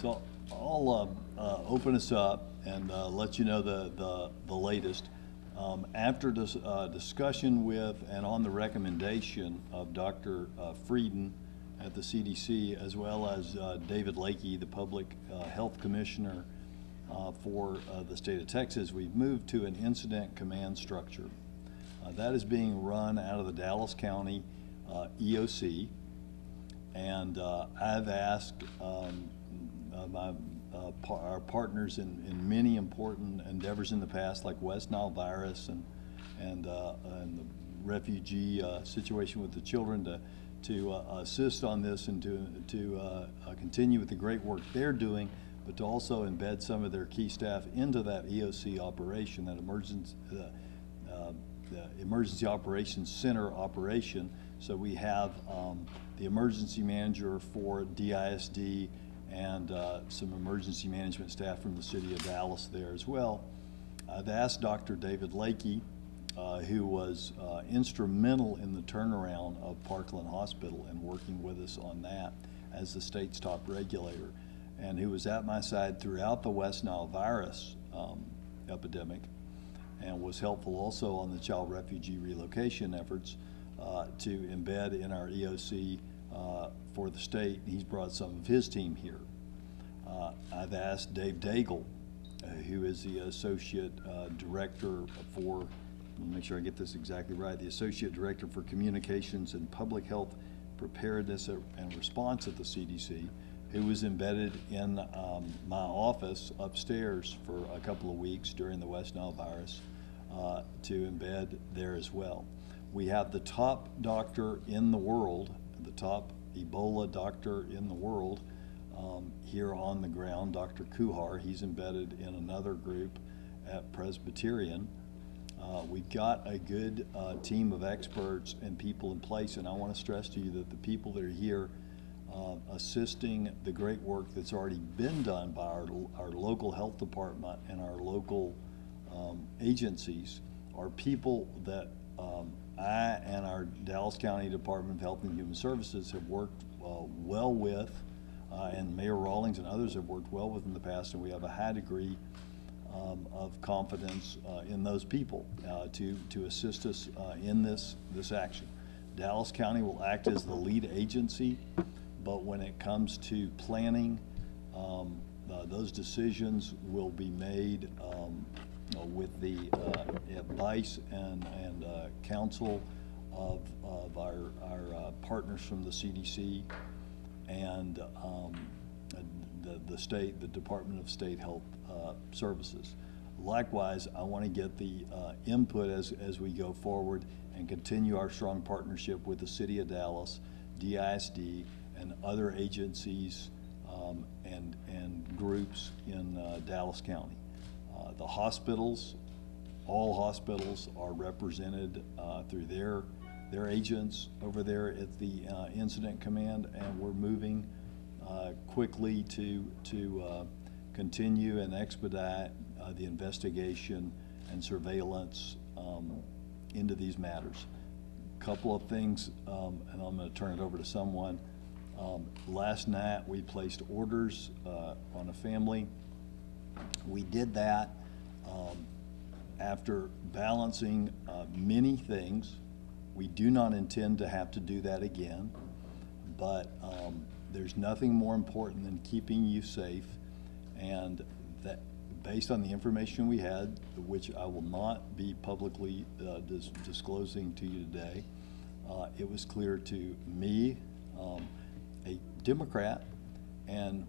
So I'll open us up and let you know the latest. After this discussion with and on the recommendation of Dr. Frieden at the CDC, as well as David Lakey, the Public Health Commissioner for the state of Texas, we've moved to an incident command structure. That is being run out of the Dallas County EOC, and I've asked our partners in many important endeavors in the past, like West Nile virus and the refugee situation with the children, to assist on this and to continue with the great work they're doing, but to also embed some of their key staff into that EOC operation, that Emergency Operations Center operation. So we have the emergency manager for DISD and some emergency management staff from the city of Dallas there as well. I've asked Dr. David Lakey, who was instrumental in the turnaround of Parkland Hospital and working with us on that as the state's top regulator, and who was at my side throughout the West Nile virus epidemic, and was helpful also on the child refugee relocation efforts to embed in our EOC for the state. He's brought some of his team here. I've asked Dave Daigle, who is the Associate Director for, let me make sure I get this exactly right, the Associate Director for Communications and Public Health Preparedness and Response at the CDC, who was embedded in my office upstairs for a couple of weeks during the West Nile virus, to embed there as well. We have the top doctor in the world, the top Ebola doctor in the world, here on the ground, Dr. Kuhar. He's embedded in another group at Presbyterian. We've got a good team of experts and people in place, and I want to stress to you that the people that are here assisting the great work that's already been done by our local health department and our local agencies are people that I and our Dallas County Department of Health and Human Services have worked well with, and Mayor Rawlings and others have worked well with in the past, and we have a high degree of confidence in those people to assist us in this action. Dallas County will act as the lead agency, but when it comes to planning, those decisions will be made with the advice and counsel of our partners from the CDC and the Department of State Health Services. Likewise, I want to get the input as we go forward and continue our strong partnership with the City of Dallas, DISD, and other agencies and groups in Dallas County. The hospitals, all hospitals are represented through their agents over there at the Incident Command, and we're moving quickly to continue and expedite the investigation and surveillance into these matters. A couple of things, and I'm going to turn it over to someone. Last night we placed orders on a family. We did that after balancing many things. We do not intend to have to do that again, but there's nothing more important than keeping you safe, and that based on the information we had, which I will not be publicly disclosing to you today, it was clear to me, a Democrat, and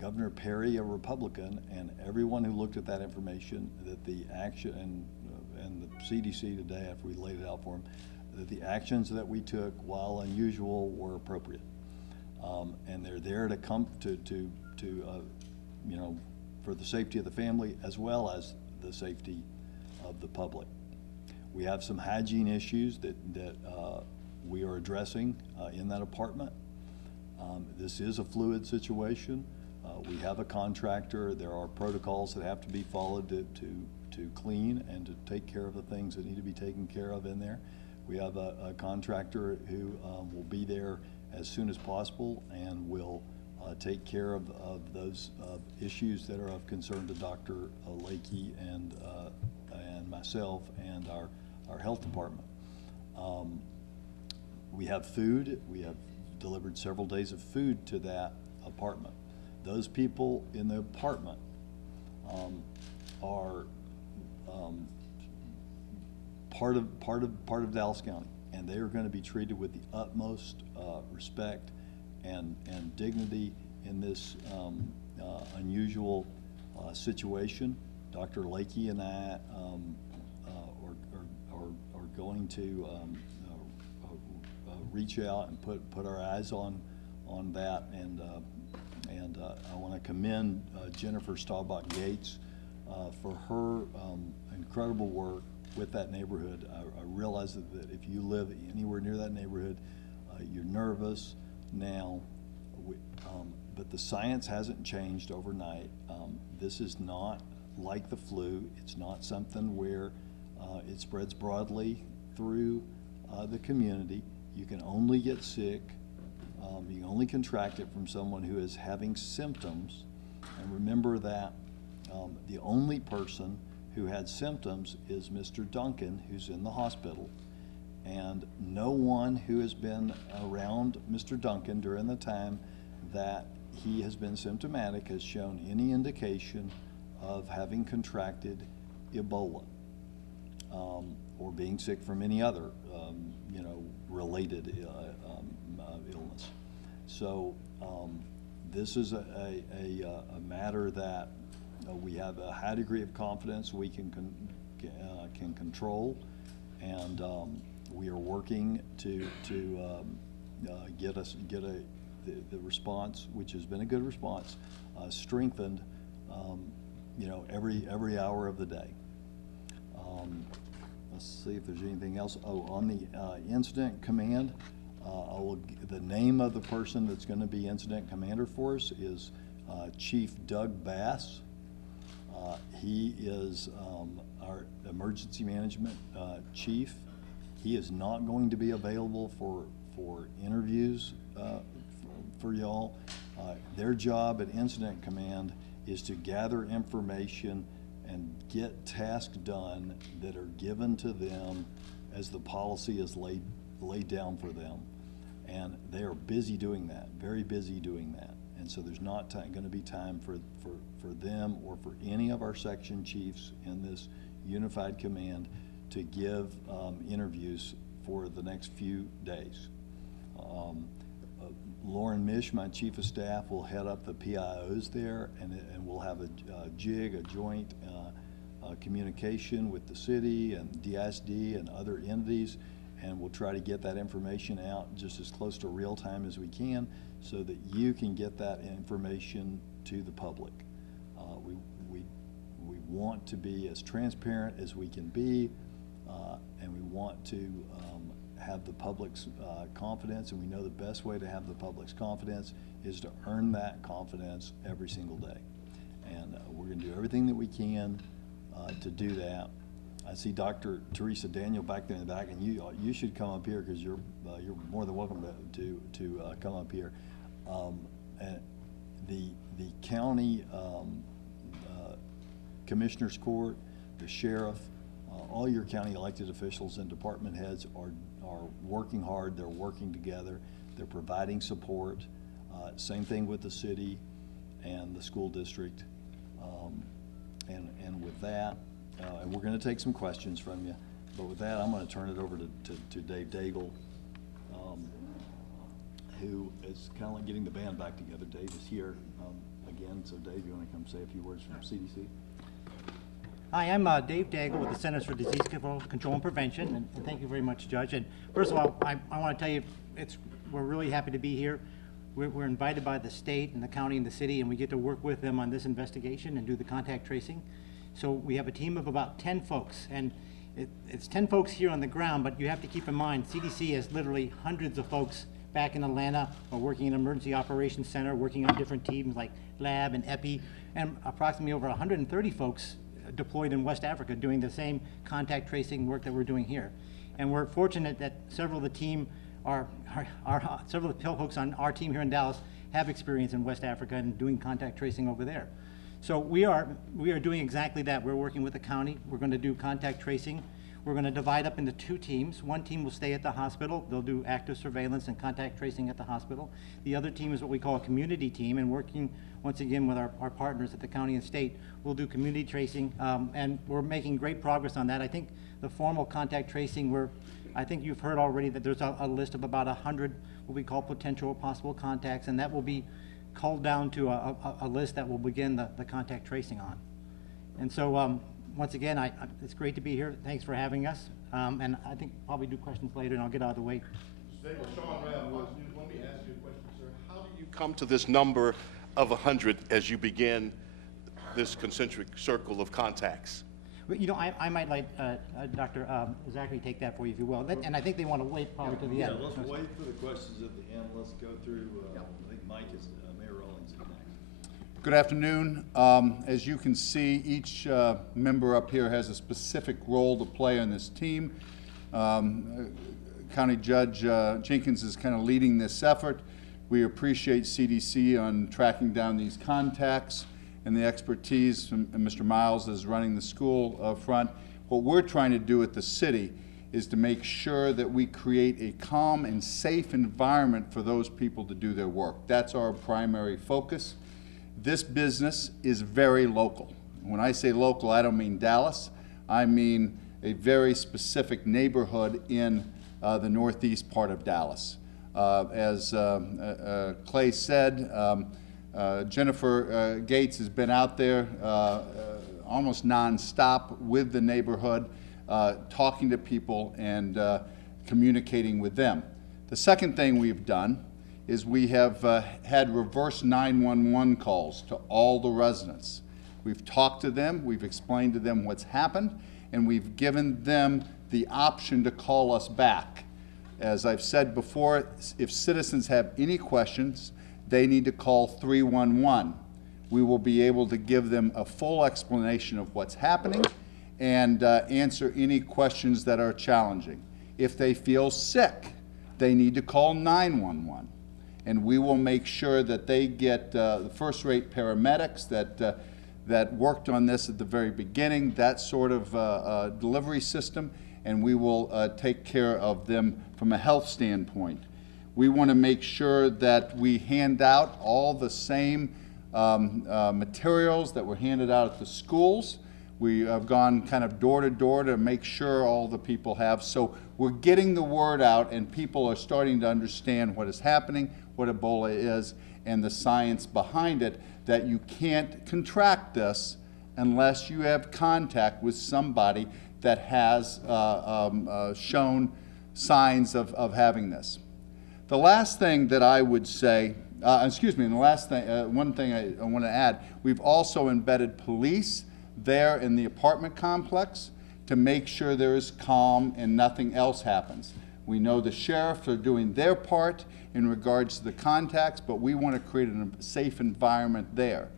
Governor Perry, a Republican, and everyone who looked at that information, that the action, and the CDC today, after we laid it out for them, that the actions that we took, while unusual, were appropriate. And they're there to come to you know, for the safety of the family as well as the safety of the public. We have some hygiene issues that we are addressing in that apartment. This is a fluid situation. We have a contractor. There are protocols that have to be followed to clean and to take care of the things that need to be taken care of in there. We have a contractor who will be there as soon as possible and will take care of those issues that are of concern to Dr. Lakey and myself and our health department. We have food. We have delivered several days of food to that apartment. Those people in the apartment are part of Dallas County, and they are going to be treated with the utmost respect and dignity in this unusual situation. Dr. Lakey and I are going to reach out and put our eyes on that, and I want to commend Jennifer Staubach Gates for her incredible work with that neighborhood. I realize that if you live anywhere near that neighborhood, you're nervous now, but the science hasn't changed overnight. This is not like the flu. It's not something where it spreads broadly through the community. You can only get sick, you can only contract it from someone who is having symptoms. And remember that the only person who had symptoms is Mr. Duncan, who's in the hospital. And no one who has been around Mr. Duncan during the time that he has been symptomatic has shown any indication of having contracted Ebola or being sick from any other related illness. So this is a matter that we have a high degree of confidence we can control, and we are working to get the response, which has been a good response, strengthened, every hour of the day. Let's see if there's anything else. Oh, on the incident command, the name of the person that's going to be incident commander for us is Chief Doug Bass. He is our emergency management chief. He is not going to be available for interviews for y'all. Their job at Incident Command is to gather information and get tasks done that are given to them as the policy is laid down for them. And they are busy doing that, very busy doing that. And so there's not going to be time for them or for any of our section chiefs in this unified command to give interviews for the next few days. Lauren Mish, my chief of staff, will head up the PIOs there, and we'll have a joint communication with the city and DISD and other entities, and we'll try to get that information out just as close to real time as we can so that you can get that information to the public. We want to be as transparent as we can be, and we want to have the public's confidence, and we know the best way to have the public's confidence is to earn that confidence every single day. And we're going to do everything that we can to do that. I see Dr. Teresa Daniel back there in the back, and you should come up here because you're more than welcome to come up here. And the county commissioners court, the sheriff, all your county elected officials and department heads are working hard. They're working together. They're providing support. Same thing with the city and the school district. And with that, and we're going to take some questions from you. But with that, I'm going to turn it over to Dave Daigle, who is kind of like getting the band back together. Dave is here again. So Dave, you want to come say a few words from CDC? Hi, I'm Dave Daigle with the Centers for Disease Control and Prevention, and thank you very much, Judge. And first of all, I want to tell you, we're really happy to be here. We're invited by the state and the county and the city, and we get to work with them on this investigation and do the contact tracing. So we have a team of about 10 folks, and it's 10 folks here on the ground, but you have to keep in mind, CDC has literally hundreds of folks back in Atlanta or working in Emergency Operations Center, working on different teams like lab and epi, and approximately over 130 folks deployed in West Africa doing the same contact tracing work that we're doing here. And we're fortunate that several of the team several of the folks on our team here in Dallas have experience in West Africa and doing contact tracing over there. So we are doing exactly that. We're working with the county. We're going to do contact tracing. We're going to divide up into 2 teams. One team will stay at the hospital. They'll do active surveillance and contact tracing at the hospital. The other team is what we call a community team, and working once again with our partners at the county and state, we'll do community tracing, and we're making great progress on that. I think the formal contact tracing, I think you've heard already that there's a list of about 100 what we call potential or possible contacts, and that will be culled down to a list that will begin the contact tracing on. And so, once again, it's great to be here. Thanks for having us. And I think probably do questions later, and I'll get out of the way. Sean Ram, let me ask you a question, sir. How do you come to this number of 100 as you begin this concentric circle of contacts? But, you know, I might let Dr. Zachary take that for you, if you will. And I think they want to wait probably to the end. Yeah, let's wait for the questions at the end. Let's go through, I think Mike is, Mayor Rawlings is next. Good afternoon. As you can see, each member up here has a specific role to play on this team. County Judge Jenkins is kind of leading this effort. We appreciate CDC on tracking down these contacts and the expertise, and Mr. Miles is running the school front. What we're trying to do at the city is to make sure that we create a calm and safe environment for those people to do their work. That's our primary focus. This business is very local. When I say local, I don't mean Dallas. I mean a very specific neighborhood in the northeast part of Dallas. As Clay said, Jennifer Gates has been out there almost nonstop with the neighborhood, talking to people and communicating with them. The second thing we've done is we have had reverse 911 calls to all the residents. We've talked to them, we've explained to them what's happened, and we've given them the option to call us back. As I've said before, if citizens have any questions, they need to call 311. We will be able to give them a full explanation of what's happening and answer any questions that are challenging. If they feel sick, they need to call 911. And we will make sure that they get the first-rate paramedics that worked on this at the very beginning, that sort of delivery system, and we will take care of them from a health standpoint. We want to make sure that we hand out all the same materials that were handed out at the schools. We have gone kind of door to door to make sure all the people have. So we're getting the word out, and people are starting to understand what is happening, what Ebola is, and the science behind it, that you can't contract this unless you have contact with somebody that has shown signs of having this. The last thing that I would say, one thing I want to add, we've also embedded police there in the apartment complex to make sure there is calm and nothing else happens. We know the sheriffs are doing their part in regards to the contacts, but we want to create a safe environment there.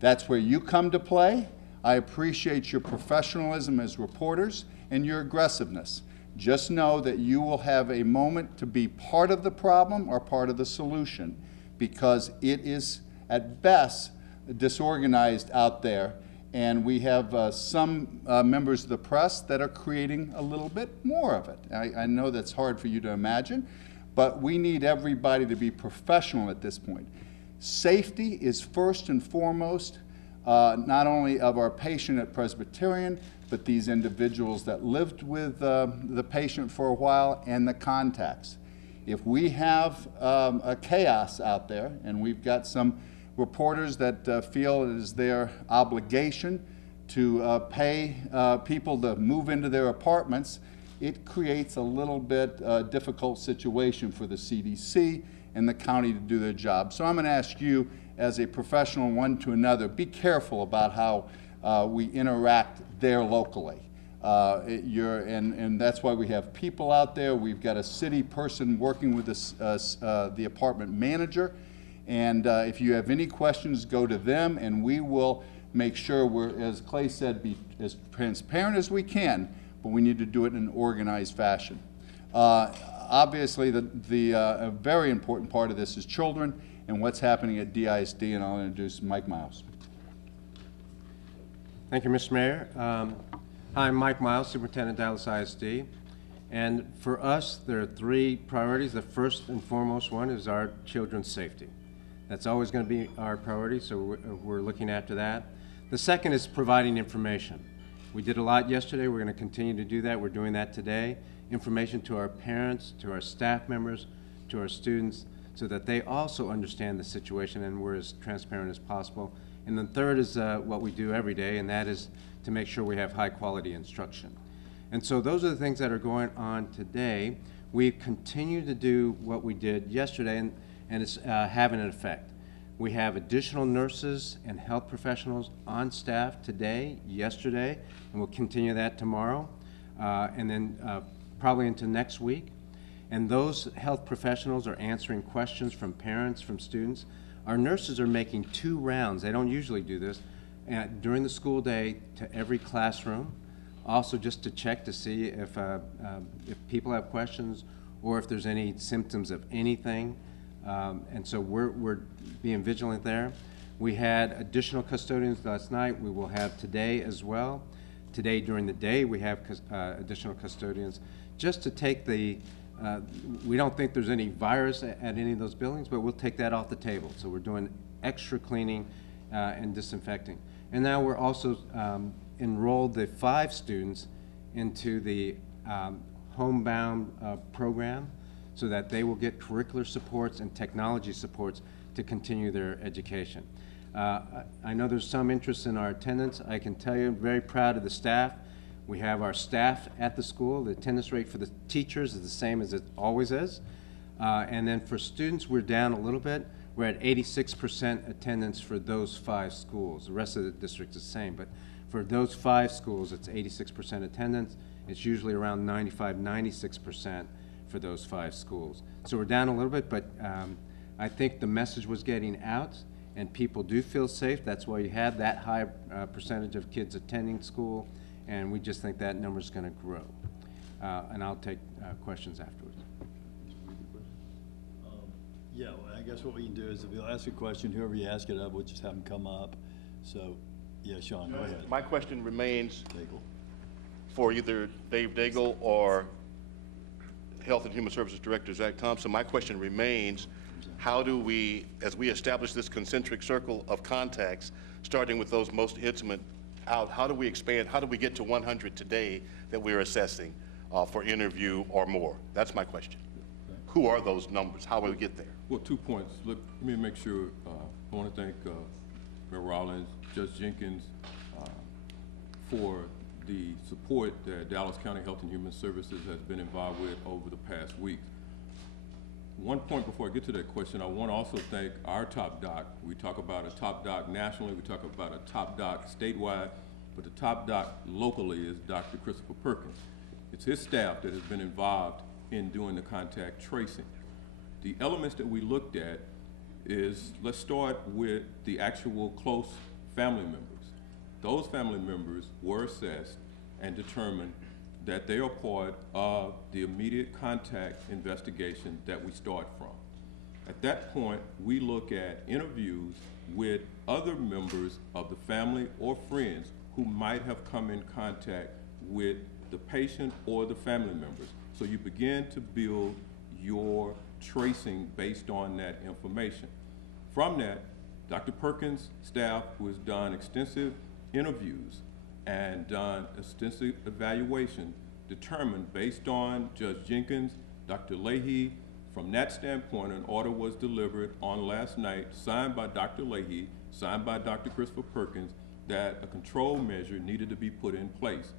That's where you come to play. I appreciate your professionalism as reporters and your aggressiveness. Just know that you will have a moment to be part of the problem or part of the solution, because it is at best disorganized out there, and we have some members of the press that are creating a little bit more of it. I know that's hard for you to imagine, but we need everybody to be professional at this point. Safety is first and foremost, not only of our patient at Presbyterian, but these individuals that lived with the patient for a while and the contacts. If we have a chaos out there, and we've got some reporters that feel it is their obligation to pay people to move into their apartments, it creates a little bit difficult situation for the CDC and the county to do their job. So I'm going to ask you, as a professional one to another, be careful about how we interact there locally. And that's why we have people out there. We've got a city person working with the apartment manager. And if you have any questions, go to them, and we will make sure we're, as Clay said, be as transparent as we can, but we need to do it in an organized fashion. Obviously, a very important part of this is children, and what's happening at DISD, and I'll introduce Mike Miles. Thank you, Mr. Mayor. I'm Mike Miles, Superintendent, Dallas ISD. And for us, there are three priorities. The first and foremost one is our children's safety. That's always going to be our priority, so we're looking after that. The second is providing information. We did a lot yesterday. We're going to continue to do that. We're doing that today. Information to our parents, to our staff members, to our students, so that they also understand the situation and we're as transparent as possible. And then third is what we do every day, and that is to make sure we have high-quality instruction. And so those are the things that are going on today. We continue to do what we did yesterday, and it's having an effect. We have additional nurses and health professionals on staff today, yesterday, and we'll continue that tomorrow, and then probably into next week. And those health professionals are answering questions from parents, from students. Our nurses are making 2 rounds, they don't usually do this, during the school day to every classroom, also just to check to see if people have questions or if there's any symptoms of anything. And so we're being vigilant there. We had additional custodians last night. We will have today as well. Today during the day we have additional custodians just to take the, we don't think there's any virus at any of those buildings, but we'll take that off the table. So we're doing extra cleaning and disinfecting. And now we're also enrolled the 5 students into the homebound program so that they will get curricular supports and technology supports to continue their education. I know there's some interest in our attendance. I can tell you, I'm very proud of the staff. We have our staff at the school. The attendance rate for the teachers is the same as it always is. And then for students, we're down a little bit. We're at 86% attendance for those 5 schools. The rest of the district is the same, but for those 5 schools, it's 86% attendance. It's usually around 95, 96% for those 5 schools. So we're down a little bit, but I think the message was getting out and people do feel safe. That's why you have that high percentage of kids attending school, and we just think that number is going to grow. And I'll take questions afterwards. Yeah, well, I guess what we can do is if you'll ask a question, whoever you ask it of, we'll just have them come up. So, yeah, Sean, go ahead. My question remains Daigle. for either Dave Daigle or Health and Human Services Director Zach Thompson. My question remains, how do we, as we establish this concentric circle of contacts, starting with those most intimate out, how do we expand, how do we get to 100 today that we're assessing for interview or more? That's my question. Who are those numbers? How will we get there? Well, 2 points. Let me make sure, I want to thank Mayor Rollins, Judge Jenkins, for the support that Dallas County Health and Human Services has been involved with over the past week. One point before I get to that question, I want to also thank our top doc. We talk about a top doc nationally, we talk about a top doc statewide, but the top doc locally is Dr. Christopher Perkins. It's his staff that has been involved in doing the contact tracing. The elements that we looked at is, let's start with the actual close family members. Those family members were assessed and determined that they are part of the immediate contact investigation that we start from. At that point, we look at interviews with other members of the family or friends who might have come in contact with the patient or the family members. So you begin to build your tracing based on that information. From that, Dr. Perkins' staff, who has done extensive interviews and done extensive evaluation, determined based on Judge Jenkins, Dr. Leahy. From that standpoint, an order was delivered on last night, signed by Dr. Leahy, signed by Dr. Christopher Perkins, that a control measure needed to be put in place.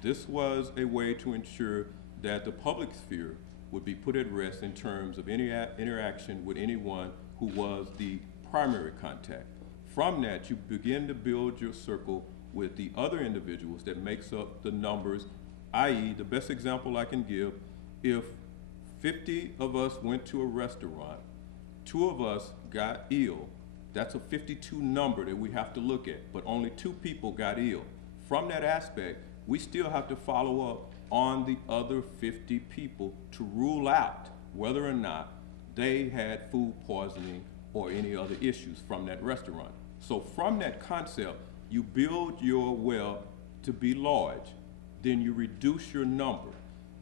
This was a way to ensure that the public sphere would be put at rest in terms of any interaction with anyone who was the primary contact. From that, you begin to build your circle with the other individuals that makes up the numbers, i.e., the best example I can give, if 50 of us went to a restaurant, 2 of us got ill, that's a 52 number that we have to look at, but only 2 people got ill. From that aspect, we still have to follow up on the other 50 people to rule out whether or not they had food poisoning or any other issues from that restaurant. So from that concept, you build your well to be large, then you reduce your number.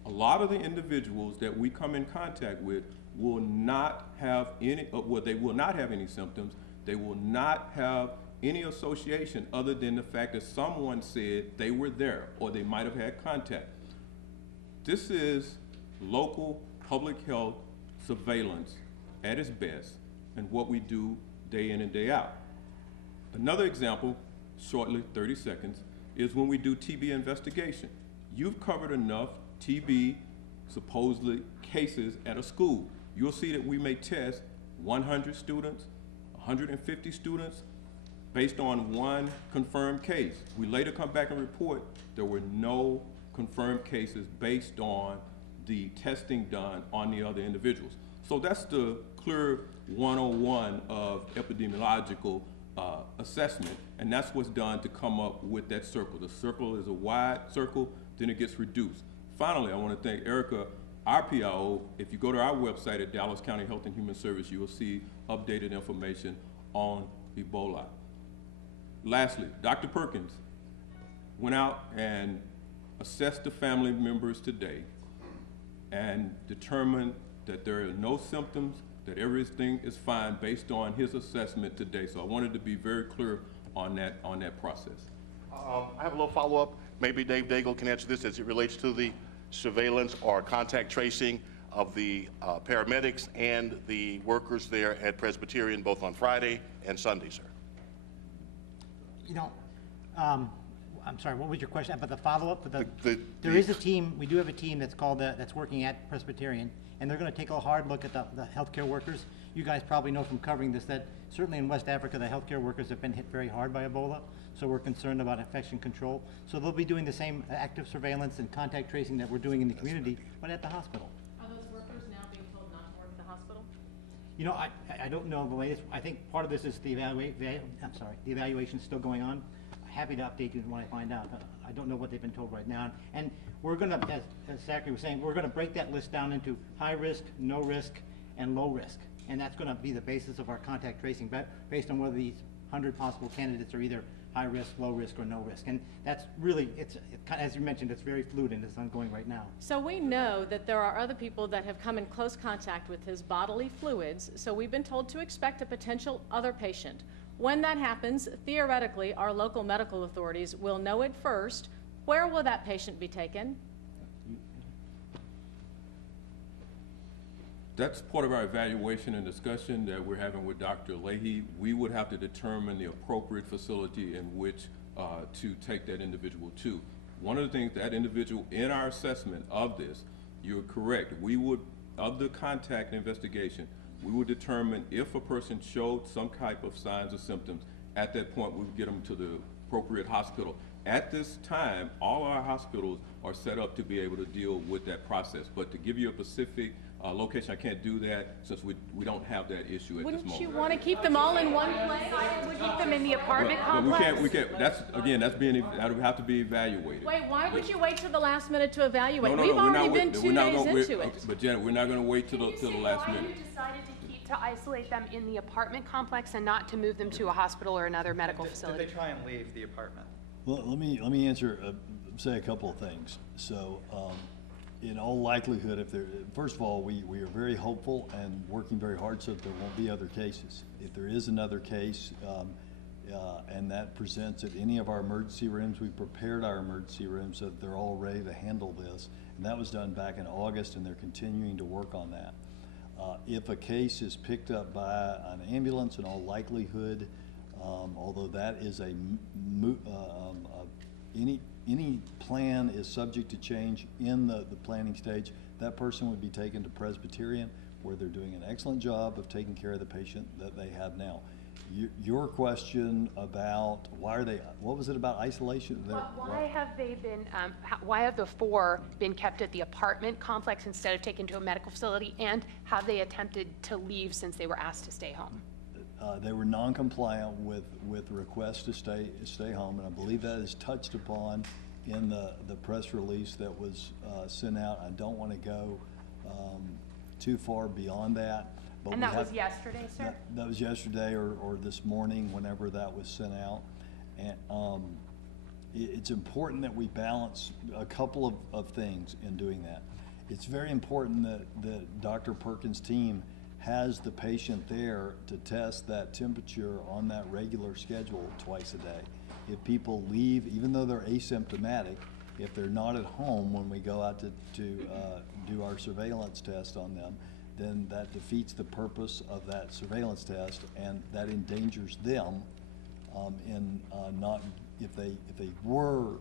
A lot of the individuals that we come in contact with will not have any, well, they will not have any symptoms. They will not have any association other than the fact that someone said they were there or they might have had contact. This is local public health surveillance at its best and what we do day in and day out. Another example, shortly, 30 seconds, is when we do TB investigation. You've covered enough TB supposedly cases at a school. You'll see that we may test 100 students, 150 students, based on one confirmed case. We later come back and report there were no confirmed cases based on the testing done on the other individuals. So that's the clear 101 of epidemiological assessment, and that's what's done to come up with that circle. The circle is a wide circle, then it gets reduced. Finally, I want to thank Erica, our PIO. If you go to our website at Dallas County Health and Human Service, you will see updated information on Ebola. Lastly, Dr. Perkins went out and assessed the family members today and determined that there are no symptoms, that everything is fine based on his assessment today. So I wanted to be very clear on that process. I have a little follow-up. Maybe Dave Daigle can answer this as it relates to the surveillance or contact tracing of the paramedics and the workers there at Presbyterian, both on Friday and Sunday, sir. You know, I'm sorry, what was your question about the follow-up? There is a team, we do have a team that's called, that's working at Presbyterian, and they're gonna take a hard look at the healthcare workers. You guys probably know from covering this that certainly in West Africa, the healthcare workers have been hit very hard by Ebola, so we're concerned about infection control. So they'll be doing the same active surveillance and contact tracing that we're doing in the community, but at the hospital. Are those workers now being told not to work at the hospital? You know, I don't know the latest. I think part of this is the evaluation is still going on. Happy to update you when I find out. I don't know what they've been told right now. And we're gonna, as Zachary was saying, we're gonna break that list down into high risk, no risk, and low risk. And that's gonna be the basis of our contact tracing, but based on whether these 100 possible candidates are either high risk, low risk, or no risk. And that's really, as you mentioned, it's very fluid and it's ongoing right now. So we know that there are other people that have come in close contact with his bodily fluids, so we've been told to expect a potential other patient. When that happens, theoretically, our local medical authorities will know it first. Where will that patient be taken? That's part of our evaluation and discussion that we're having with Dr. Leahy. We would have to determine the appropriate facility in which to take that individual to. One of the things that individual in our assessment of this, you're correct, we would, of the contact investigation, we would determine if a person showed some type of signs or symptoms. At that point, we would get them to the appropriate hospital. At this time, all our hospitals are set up to be able to deal with that process. But to give you a specific location, I can't do that since we don't have that issue at this moment. Wouldn't you want to keep them all in one place? Would keep them in the apartment But complex? we can't, that would have to be evaluated. Wait, why would you wait till the last minute to evaluate? No, We've we're not already been wait- 2 we're not days gonna wait- into it. But Janet, we're not gonna wait till the last minute. Why you decided to isolate them in the apartment complex and not to move them to a hospital or another medical Did facility? they try and leave the apartment? Well, let me answer, say a couple of things. So, in all likelihood, first of all, we are very hopeful and working very hard so that there won't be other cases. If there is another case, and that presents at any of our emergency rooms, we've prepared our emergency rooms so that they're all ready to handle this. And that was done back in August, and they're continuing to work on that. If a case is picked up by an ambulance, in all likelihood, although that is any plan is subject to change in the planning stage, that person would be taken to Presbyterian, where they're doing an excellent job of taking care of the patient that they have now. Your question about what was it about isolation? Why have they been, why have the 4 been kept at the apartment complex instead of taken to a medical facility? And have they attempted to leave since they were asked to stay home? They were non-compliant with requests to stay home, and I believe that is touched upon in the press release that was sent out. I don't want to go too far beyond that. But And we that was have- yesterday, sir? That was yesterday or this morning, whenever that was sent out. And it's important that we balance a couple of things in doing that. It's very important that Dr. Perkins' team has the patient there to test that temperature on that regular schedule twice a day. If people leave, even though they're asymptomatic, if they're not at home when we go out to do our surveillance test on them, then that defeats the purpose of that surveillance test, and that endangers them if they were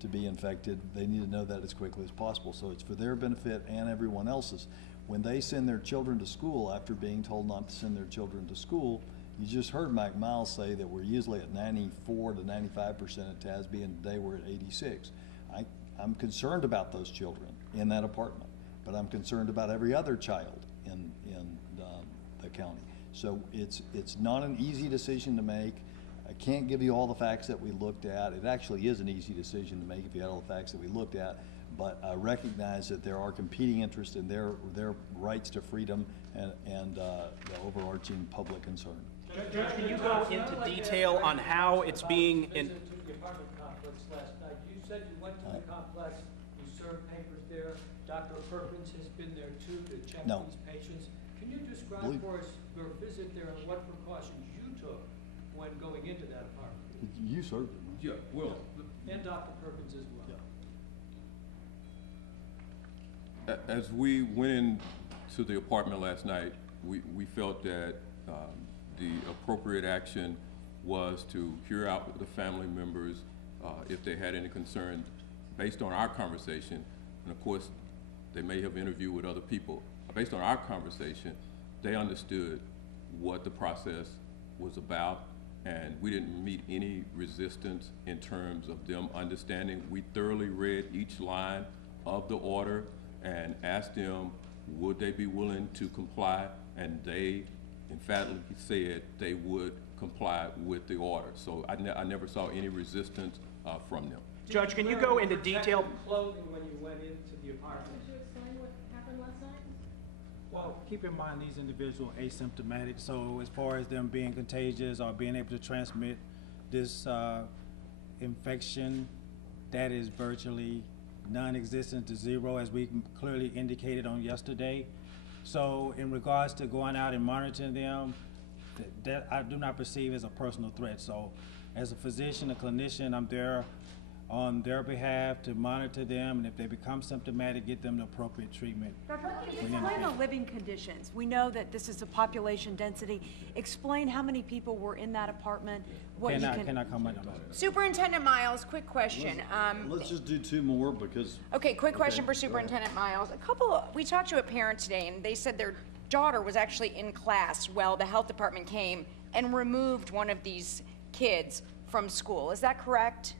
to be infected, they need to know that as quickly as possible. So it's for their benefit and everyone else's. When they send their children to school after being told not to send their children to school, you just heard Mike Miles say that we're usually at 94 to 95% at TASB, and today we're at 86. I'm concerned about those children in that apartment, but I'm concerned about every other child in the county. So it's not an easy decision to make. I can't give you all the facts that we looked at. It actually is an easy decision to make if you had all the facts that we looked at, but I recognize that there are competing interests in their rights to freedom and the overarching public concern. Judge, can you go into detail on how it's being You visited the apartment complex last night. You said you went to the complex, you served papers there. Dr. Perkins has been there too to check No. these patients. Can you describe for us your visit there and what precautions you took when going into that apartment? You served it. Yeah, well, And Dr. Perkins as well. as we went into the apartment last night, we felt that the appropriate action was to hear out the family members if they had any concern based on our conversation. And of course, they may have interviewed with other people. Based on our conversation, they understood what the process was about, and we didn't meet any resistance in terms of them understanding. We thoroughly read each line of the order and asked them, would they be willing to comply? And they emphatically said they would comply with the order. So I never saw any resistance from them. Judge, can you go into detail? Protective clothing when you went into the apartment. Could you explain what happened last night? Well, keep in mind these individuals are asymptomatic, so as far as them being contagious or being able to transmit this infection, that is virtually non-existent to zero, as we clearly indicated on yesterday. So in regards to going out and monitoring them, that I do not perceive as a personal threat. So as a physician, a clinician, I'm there on their behalf to monitor them, and if they become symptomatic, get them the appropriate treatment. Dr. Perkins, explain the living conditions. We know that this is a population density. Explain how many people were in that apartment. What you can. Cannot comment on that. Superintendent Miles, quick question. Let's just do two more because. Okay, quick question for Superintendent Miles. We talked to a parent today, and they said their daughter was actually in class while the health department came and removed one of these kids from school. Is that correct?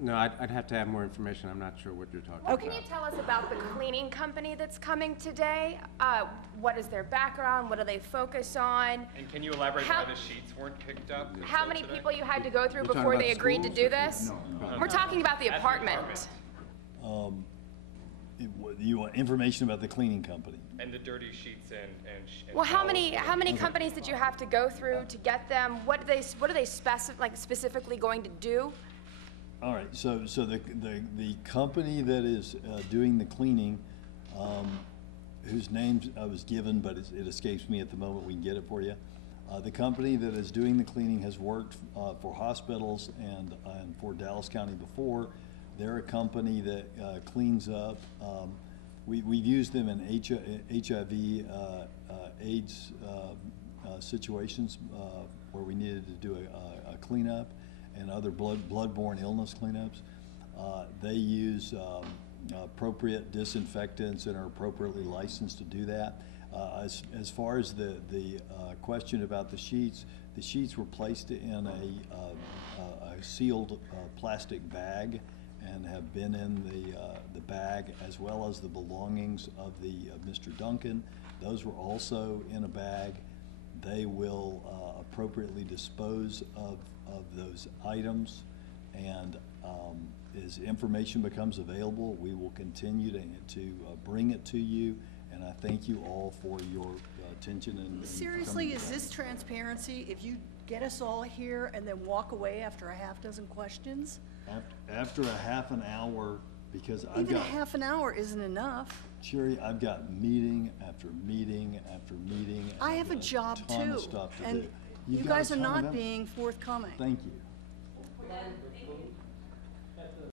No, I'd have to have more information. I'm not sure what you're talking Well, about. can you tell us about the cleaning company that's coming today? What is their background? What do they focus on? And can you elaborate How- why the sheets weren't picked up? How many people you had to go through You're talking before about they the agreed to schools? do this? No. We're talking about the At the apartment. You want information about the cleaning company? And the dirty sheets and Well, how many companies did you have to go through to get them? What are they specifically going to do? All right, so the company that is doing the cleaning, whose name I was given, but it escapes me at the moment, we can get it for you. The company that is doing the cleaning has worked for hospitals and for Dallas County before. They're a company that cleans up. We've used them in HIV, AIDS situations where we needed to do a cleanup, and other bloodborne illness cleanups. They use appropriate disinfectants and are appropriately licensed to do that. As far as the question about the sheets were placed in a sealed plastic bag and have been in the bag, as well as the belongings of Mr. Duncan. Those were also in a bag. They will appropriately dispose of those items, and as information becomes available, we will continue to bring it to you And I thank you all for your attention and Seriously, coming is to this transparency if you get us all here and then walk away after a half dozen questions? After a half an hour, because I've Even a got, half an hour isn't enough. Sherry, I've got meeting after meeting after meeting. and I I've have a got job ton of too, stuff to and do. you You've got a guys are ton of not them. being forthcoming. Thank you.